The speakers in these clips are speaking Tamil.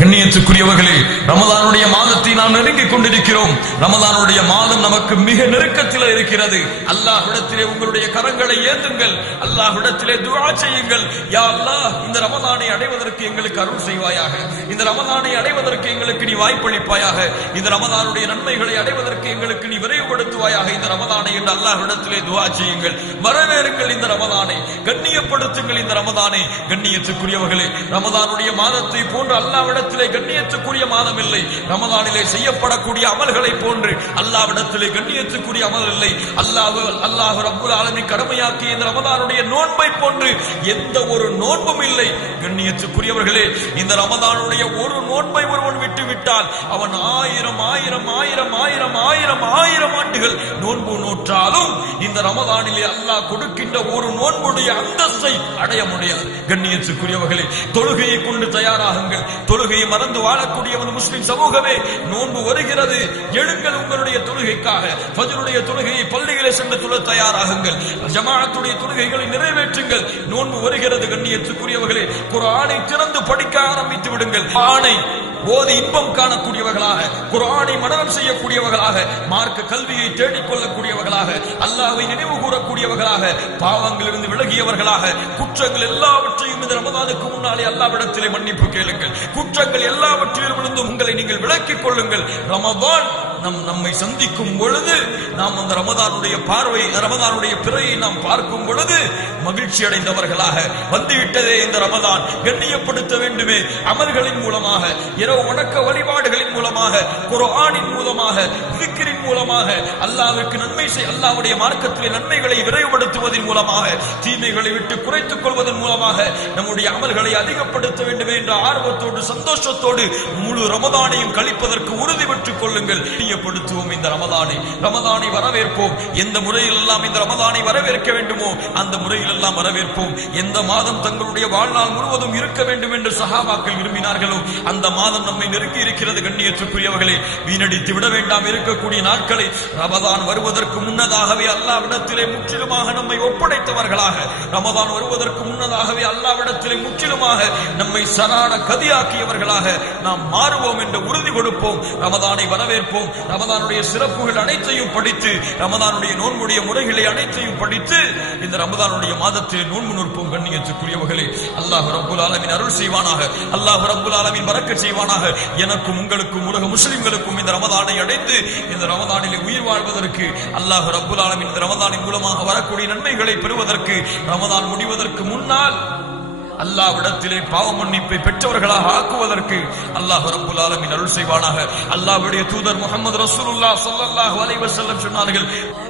கண்ணியத்துக்குரியவர்களே, ரமலானுடைய மாதத்தை நாம் நெருங்கிக் கொண்டிருக்கிறோம். ரமலானுடைய மாதம் நமக்கு மிக நெருக்கத்தில் இருக்கிறது. அல்லாஹ்விடத்திலே உங்களுடைய கரங்களை ஏந்துங்கள், அல்லாஹ்விடத்திலே துஆ செய்யுங்கள். யா அல்லாஹ், இந்த ரமலானை அடைவதற்கு எங்களுக்கு அருள் செய்வாயாக, இந்த ரமலானை அடைவதற்கு எங்களுக்கு நீ வாய்ப்பளிப்பாயாக, இந்த ரமலானுடைய நன்மைகளை அடைவதற்கு எங்களுக்கு நீ விரைவுபடுத்துவாயாக இந்த ரமலானை என்று அல்லாஹ்விடத்திலே துஆ செய்யுங்கள். வரவேறுங்கள் இந்த ரமலானை, கண்ணியப்படுத்துங்கள் இந்த ரமலானை. கண்ணியத்துக்குரியவர்களே, ரமலானுடைய மாதத்தை போன்று அல்லாஹ்விடத்திலே கண்ணியத்துக்குரிய மாதம் இல்லை. ரமலானிலே செய்யப்படக்கூடிய அமல்களை போன்று அல்லாஹ்விடத்திலே கண்ணியத்துக்குரிய அமல் இல்லை. அல்லாஹ் ரப்புல் ஆலமீன் கடமையாக்கிய இந்த ரமலானுடைய நோன்பை போன்று எந்த ஒரு நோன்பும் இல்லை. கண்ணியத்துக்குரியவர்களே, இந்த ரமலானுடைய ஒரு நோன்பை ஒருவன் விட்டுவிட்டால் அவன் ஆயிரம் ஆண்டுகள் நோன்பு நோற்றாலும் இந்த ரமலானிலே அல்லாஹ் கொடுக்கின்ற ஒரு நோன்புடைய அந்தஸ்தை அடைய முடியாது. கண்ணியத்துக்குரியவர்களே, தொழுகையை கொண்டு தயாராகுங்கள். தொழுகையை மறந்து வாழக்கூடிய முஸ்லிம் சமூகமே, நோன்பு வருகிறது, எழுங்கள் உங்களுடைய தொழுகைக்காக. ஃபஜ்ருடைய தொழுகையை பள்ளிகளை சென்று தொழ தயாராகுங்கள். ஜமாஅத்துடைய தொழுகைகளை நிறைவேற்றுங்கள். நோன்பு வருகிறது. கண்ணியத்துக்குரியவர்களே, குர்ஆனை திறந்து படிக்க ஆரம்பித்து விடுங்கள். குர்ஆனை ஓதி இன்பம் காணக்கூடியவர்களாக, குர்ஆனை மனனம் செய்யக்கூடியவர்களாக, மார்க்க கல்வியை தேடிக்கொள்ளக்கூடியவர்களாக, அல்லாஹ்வை நினைவு கூறக்கூடியவர்களாக, பாவங்களிலிருந்து விலகியவர்களாக, குற்றங்கள் எல்லாவற்றையும் இந்த ரமலானுக்கு முன்னாலே அல்லாஹ்விடத்திலே மன்னிப்பு கேளுங்கள். குற்றங்கள் எல்லாவற்றிலிருந்து உங்களை நீங்கள் விலக்கிக் கொள்ளுங்கள். ரமலான் நம்மை சந்திக்கும் பொழுது நாம் அந்த ரமலானுடைய ரமலானுடைய பிறையை நாம் பார்க்கும் பொழுது மகிழ்ச்சி அடைந்தவர்களாக, வந்துவிட்டதே இந்த ரமலான், கண்ணியப்படுத்த வேண்டுமே. அமல்களின் மூலமாக, இரவு வணக்க வழிபாடுகளின் மூலமாக, குர்ஆனின் மூலமாக, திக்ரின் மூலமாக, அல்லாஹ்வுக்கு நன்மை அல்லாஹ்வுடைய மார்க்கத்திலே நன்மைகளை விரைவுபடுத்துவதன் மூலமாக, தீமைகளை விட்டு குறைத்துக் கொள்வதன் மூலமாக நம்முடைய அமல்களை அதிகப்படுத்த வேண்டுமே என்ற ஆர்வத்தோடு, சந்தோஷத்தோடு முழு ரமலானையும் கழிப்பதற்கு உறுதி பெற்றுக் கொள்ளுங்கள். படுத்துவோம் இந்த ரமலானை வரவேற்போம். எந்த முறையில் எல்லாம் இந்த ரமலானை வரவேற்க வேண்டுமோ அந்த முறையில் எல்லாம் வரவேற்போம். எந்த மாதம் தங்களுடைய வாழ்நாள் முழுவதும் இருக்க வேண்டும் என்று சஹாபாக்கள் விரும்பினார்களோ அந்த மாதம் நம்மை நெருங்கி இருக்கிறது. கண்ணியத்துக்குரியவர்களே, வீணடித்து விட வேண்டாம் இருக்கக்கூடிய நாட்களை. ரமலான் வருவதற்கு முன்னதாகவே அல்லாஹ்விடத்திலே முற்றிலுமாக நம்மை ஒப்படைத்தவர்களாக, ரமலான் வருவதற்கு முன்னதாகவே அல்லாஹ்விடத்திலே முற்றிலுமாக நம்மை சரான கதியாக்கியவர்களாக நாம் மாறுவோம் என்ற உறுதி கொடுப்போம். ரமலானை வரவேற்போம். ரமலானுடைய சிறப்புகள் அனைத்தையும் படித்து, ரமலானுடைய நோன்புடைய முறைகளை அனைத்தையும் படித்து இந்த ரமலானுடைய மாதத்தில் நோன்பு நோற்போம். கண்ணியத்துக்குரியவர்களே, அல்லாஹ் ரப்புல் ஆலமீன் அருள் செய்வானாக, அல்லாஹ் ரப்புல் ஆலமீன் பரக்கத் செய்வானாக. எனக்கும் உங்களுக்கும் உலக முஸ்லிம்களுக்கும் இந்த ரமலானை அடைந்து இந்த ரமலானிலே உயிர் வாழ்வதற்கு, அல்லாஹ் ரப்புல் ஆலமீன் இந்த ரமலானின் மூலமாக வரக்கூடிய நன்மைகளை பெறுவதற்கு, ரமலான் முடிவதற்கு முன்னால் அல்லாஹ்விடத்திலே பாவ மன்னிப்பை பெற்றவர்களாக ஆக்குவதற்கு அல்லாஹ் ரப்புல் ஆலமீன் அருள் செய்வானாக. அல்லாஹ்வுடைய தூதர் முஹம்மது ரசூலுல்லாஹ் ஸல்லல்லாஹு அலைஹி வஸல்லம் சொன்னார்கள்,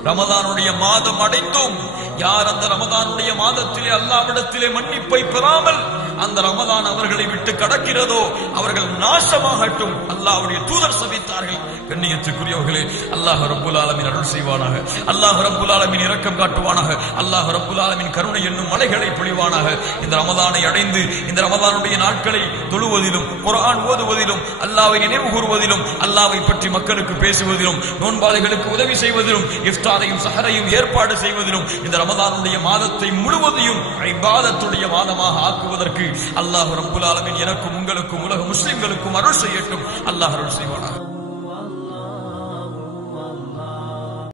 ரமலானுடைய மாதம் அடைந்தும் யார் அந்த ரமலானுடைய மாதத்திலே அல்லாஹ்விடத்திலே மன்னிப்பை பெறாமல் அந்த ரமலான் அவர்களை விட்டு கடக்கிறதோ அவர்கள் நாசமாகட்டும். அல்லாஹ்வுடைய தூதர் சபித்தார்கள். கண்ணியத்துக்குரியவர்களே, அல்லாஹ் ரப்புல் ஆலமீன் அருள் செய்வானாக, அல்லாஹ் ரப்புல் ஆலமீன் இரக்கம் காட்டுவானாக, அல்லாஹ் ரப்புல் ஆலமீன் கருணை என்னும் மலைகளை பொழிவானாக. இந்த ரமலானை அடைந்து இந்த ரமலானுடைய நாட்களை தொழுவதிலும், குர்ஆன் ஓதுவதிலும், அல்லாஹ்வை நினைவு கூறுவதிலும், அல்லாஹ்வை பற்றி மக்களுக்கு பேசுவதிலும், நோன்பாளிகளுக்கு உதவி செய்வதிலும், இஃப்தாரையும் சஹரையும் ஏற்பாடு செய்வதிலும், இந்த ரமலானுடைய மாதத்தை முழுவதையும் இபாதத்துடைய மாதமாக ஆக்குவதற்கு அல்லாஹ் ரப்புல் ஆலமீன் எனக்கும் உங்களுக்கும் உலக முஸ்லிம்களுக்கும் அருள் செய்யட்டும். அல்லாஹ் அருள் செய்வானாக.